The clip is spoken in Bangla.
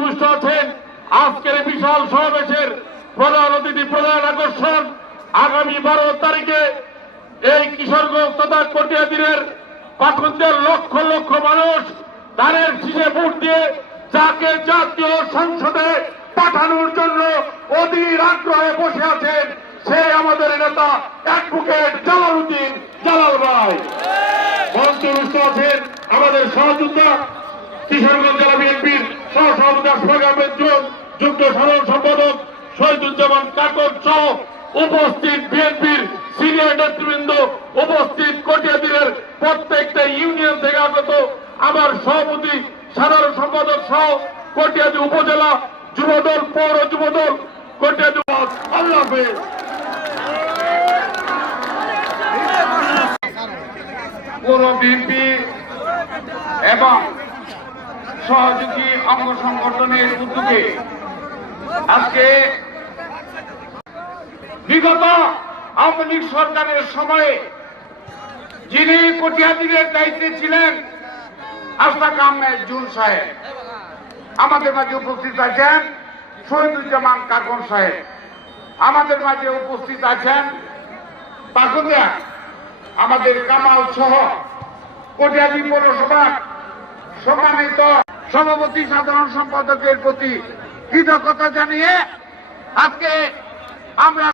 মঞ্চে উপস্থিত আছেন আজকের বিশাল সমাবেশের প্রধান অতিথি, প্রধান আকর্ষণ আগামী 12 তারিখে এই কিশোরগঞ্জ তথা কটিয়াদীরের পাখনদের লক্ষ লক্ষ মানুষ ধানের শীষে ভোট দিয়ে যাকে জাতীয় সংসদে পাঠানোর জন্য অধীর আগ্রহে বসে আছেন, সে আমাদের নেতা অ্যাডভোকেট জালালউদ্দিন জালাল ভাই। মঞ্চে উপস্থিত আছেন আমাদের সহযোদ্ধা কিশোরগঞ্জ জেলা বিএনপির সহসভাপতি আশফাক আহমেদ যুগ্ম সাধারণ সম্পাদক শহীদুজ্জামান কাকর সহ উপস্থিত বিএনপির সিনিয়র নেতৃবৃন্দ, উপস্থিত কটিয়াদীরের প্রত্যেকটা ইউনিয়ন থেকে আগত আমার সভাপতি সাধারণ সম্পাদক সহ কটিয়াদী উপজেলা যুবদল, পৌর যুবদল, কটিয়াদী। আল্লাহ হাফেজ। পৌর বিএনপি এবং সহযোগী অঙ্গ সংগঠনের উদ্যোগে আজকে বিগত আওয়ামী লীগ সরকারের সময়ে যিনি কটিয়াদীরের দায়িত্বে ছিলেন আশফাক আহমেদ জুন সাহেব, আমাদের মাঝে উপস্থিত আছেন শহীদুজ্জামান কাকর সাহেব, আমাদের মাঝে উপস্থিত আছেন পাকুন্দা আমাদের কামাল সহ কটিয়াদী পৌরসভার সম্মানিত সভাপতি সাধারণ সম্পাদকের প্রতি কৃতজ্ঞতা জানিয়ে আজকে আমরা